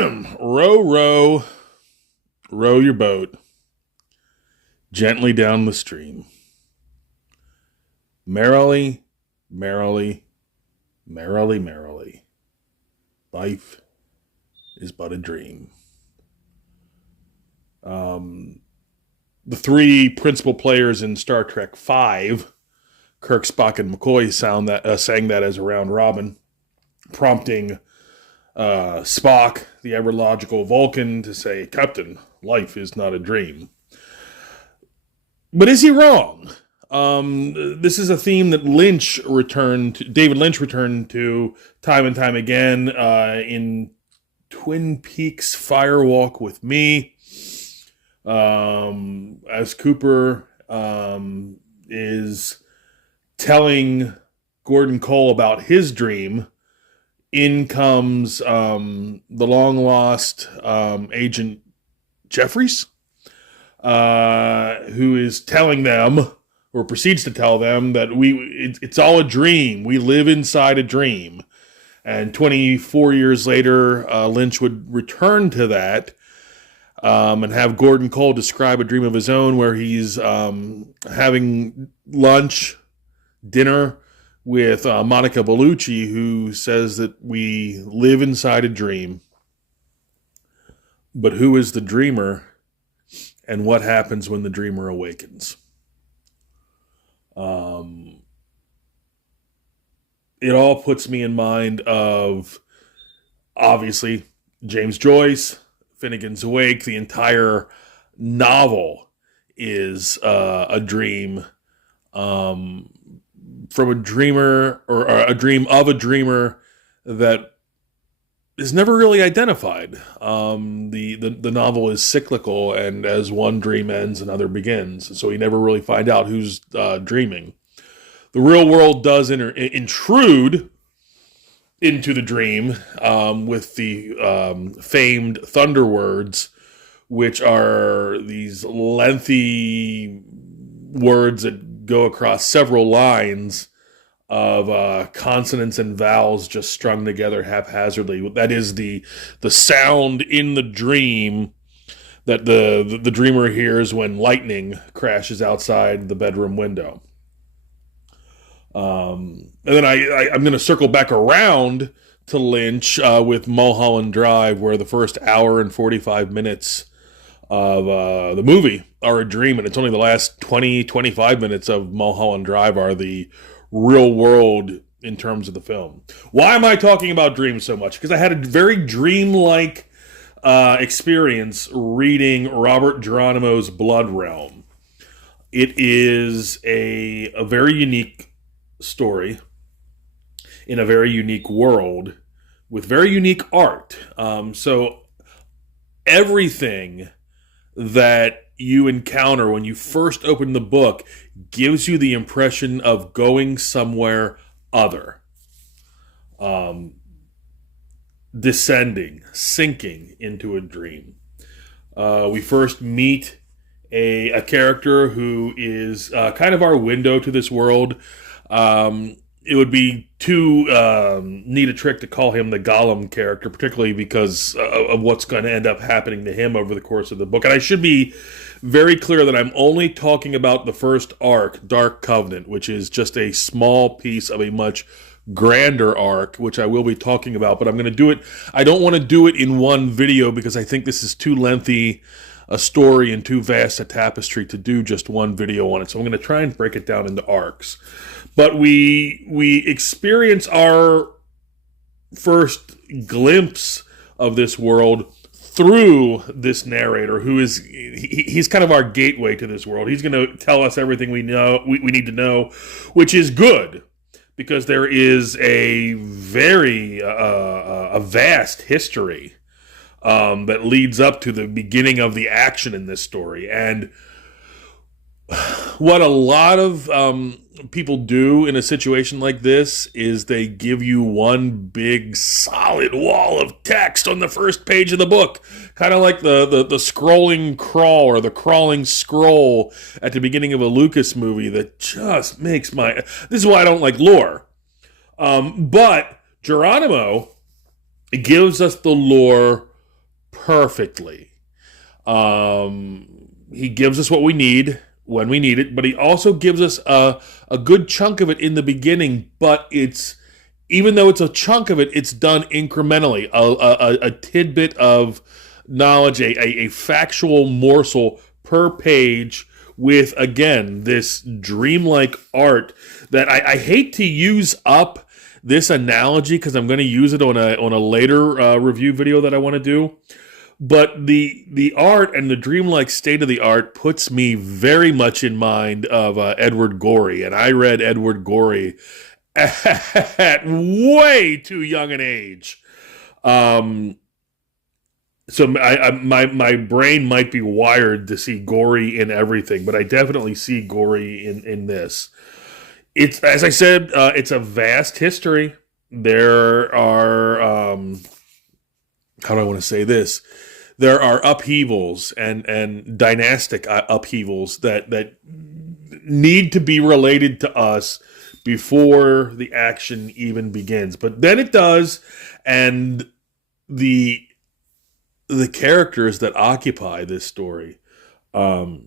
Row, row, row your boat gently down the stream. Merrily, merrily, merrily, merrily. Life is but a dream. The three principal players in Star Trek V, Kirk, Spock, and McCoy, sang that as a round robin, prompting Spock, the ever-logical Vulcan, to say, "Captain, life is not a dream." But is he wrong? This is a theme that David Lynch returned to time and time again in Twin Peaks Firewalk with Me. As Cooper is telling Gordon Cole about his dream, in comes the long-lost Agent Jeffries, who is telling them, or proceeds to tell them, that it's all a dream. We live inside a dream. And 24 years later, Lynch would return to that and have Gordon Cole describe a dream of his own where he's having dinner with Monica Bellucci, who says that we live inside a dream. But who is the dreamer, and what happens when the dreamer awakens? It all puts me in mind of, obviously, James Joyce, Finnegan's Wake. The entire novel is a dream from a dreamer, or a dream of a dreamer that is never really identified. The novel is cyclical, and as one dream ends, another begins. So you never really find out who's dreaming. The real world does intrude into the dream with the famed thunder words, which are these lengthy words that go across several lines of consonants and vowels just strung together haphazardly. That is the sound in the dream that the dreamer hears when lightning crashes outside the bedroom window. And then I'm going to circle back around to Lynch with Mulholland Drive, where the first hour and 45 minutes of the movie are a dream, and it's only the last 25 minutes of Mulholland Drive are the real world in terms of the film. Why am I talking about dreams so much? Because I had a very dreamlike experience reading Robert Geronimo's Blood Realm. It is a very unique story in a very unique world with very unique art. So everything that you encounter when you first open the book gives you the impression of going somewhere other. Descending, sinking into a dream. We first meet a character who is kind of our window to this world. It would be too neat a trick to call him the Gollum character, particularly because of what's going to end up happening to him over the course of the book. And I should be very clear that I'm only talking about the first arc, Dark Covenant, which is just a small piece of a much grander arc, which I will be talking about. But I'm going to do it. I don't want to do it in one video because I think this is too lengthy a story and too vast a tapestry to do just one video on it. So I'm going to try and break it down into arcs. But we experience our first glimpse of this world through this narrator, who is he's kind of our gateway to this world. He's going to tell us everything we need to know, which is good, because there is a very a vast history that leads up to the beginning of the action in this story. And what a lot of people do in a situation like this is they give you one big solid wall of text on the first page of the book, kind of like the scrolling crawl or the crawling scroll at the beginning of a Lucas movie that just makes this is why I don't like lore. But Geronimo gives us the lore perfectly. He gives us what we need when we need it, but he also gives us a good chunk of it in the beginning. But it's even though it's a chunk of it, it's done incrementally. A tidbit of knowledge, a factual morsel per page with, again, this dreamlike art that I hate to use up this analogy because I'm going to use it on a later review video that I want to do. But the art and the dreamlike state of the art puts me very much in mind of Edward Gorey. And I read Edward Gorey at way too young an age. So my brain might be wired to see Gorey in everything, but I definitely see Gorey in this. It's, as I said, it's a vast history. There are, how do I want to say this? There are upheavals and dynastic upheavals that need to be related to us before the action even begins. But then it does, and the characters that occupy this story are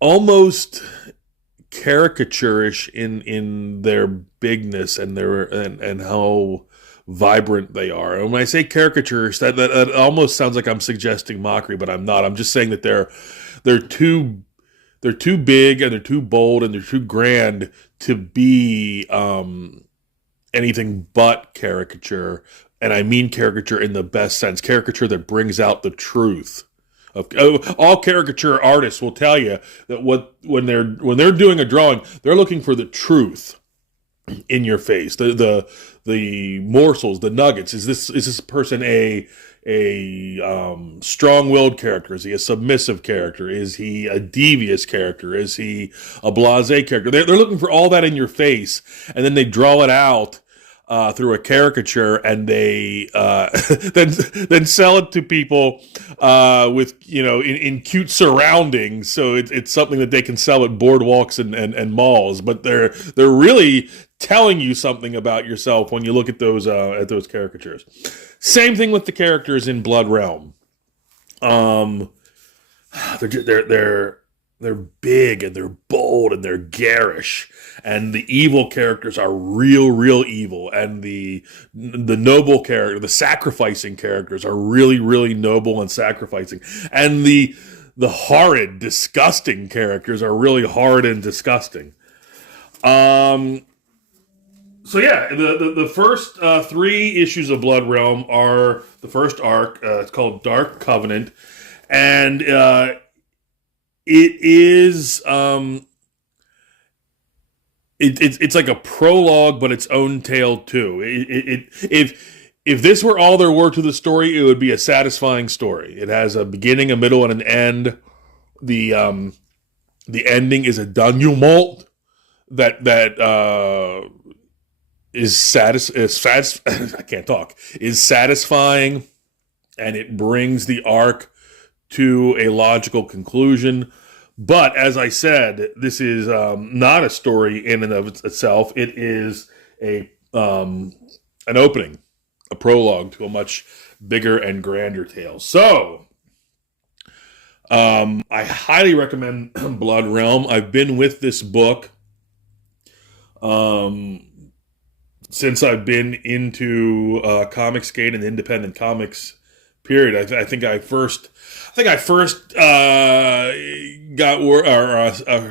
almost caricaturish in their bigness and their and how vibrant they are. And when I say caricaturish, that almost sounds like I'm suggesting mockery, but I'm not. I'm just saying that they're too big and they're too bold and they're too grand to be anything but caricature. And I mean caricature in the best sense, caricature that brings out the truth. All caricature artists will tell you that when they're doing a drawing, they're looking for the truth in your face, the morsels, the nuggets. Is this person a strong-willed character? Is he a submissive character? Is he a devious character? Is he a blasé character? They're looking for all that in your face, and then they draw it out through a caricature, and they then sell it to people with in cute surroundings. So it's something that they can sell at boardwalks and malls. But they're really telling you something about yourself when you look at those caricatures. Same thing with the characters in Blood Realm. They're big and they're bold and they're garish, and the evil characters are real evil, and the noble character, the sacrificing characters are really noble and sacrificing, and the horrid, disgusting characters are really horrid and disgusting. So yeah, the first 3 issues of Blood Realm are the first arc. It's called Dark Covenant, and it is it's like a prologue, but its own tale too. If this were all there were to the story, it would be a satisfying story. It has a beginning, a middle, and an end. The ending is a denouement that is satisfying, and it brings the arc to a logical conclusion. But as I said, this is not a story in and of itself. It is an opening, a prologue to a much bigger and grander tale. So I highly recommend Blood Realm. I've been with this book since I've been into Comicsgate and independent comics. Period. I think I first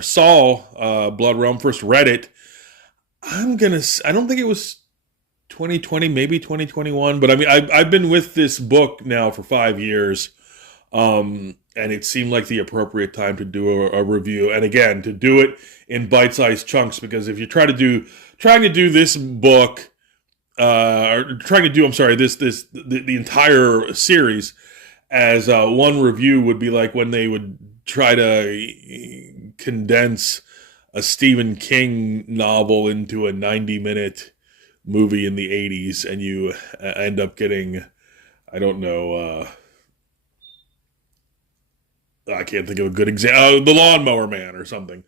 saw Blood Realm, first read it. I don't think it was 2020, maybe 2021, but I mean, I've been with this book now for 5 years, and it seemed like the appropriate time to do a review, and again, to do it in bite-sized chunks, because if you trying to do this book, the entire series as one review would be like when they would try to condense a Stephen King novel into a 90-minute movie in the 80s, and you end up getting, I don't know, I can't think of a good example, The Lawnmower Man or something.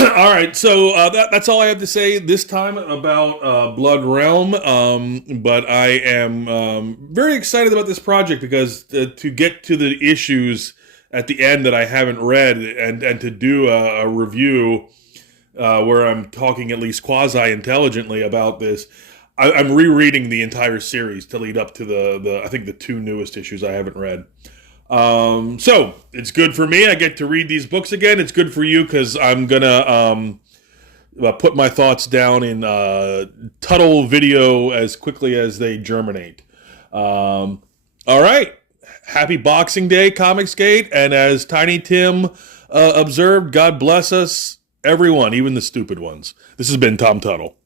All right, so that's all I have to say this time about Blood Realm. But I am very excited about this project because to get to the issues at the end that I haven't read and to do a review where I'm talking at least quasi-intelligently about this, I'm rereading the entire series to lead up to the I think the two newest issues I haven't read. So it's good for me. I get to read these books again. It's good for you because I'm gonna put my thoughts down in Tuttle video as quickly as they germinate. All right. Happy Boxing Day, Comicsgate, and as Tiny Tim observed, God bless us, everyone, even the stupid ones. This has been Tom Tuttle.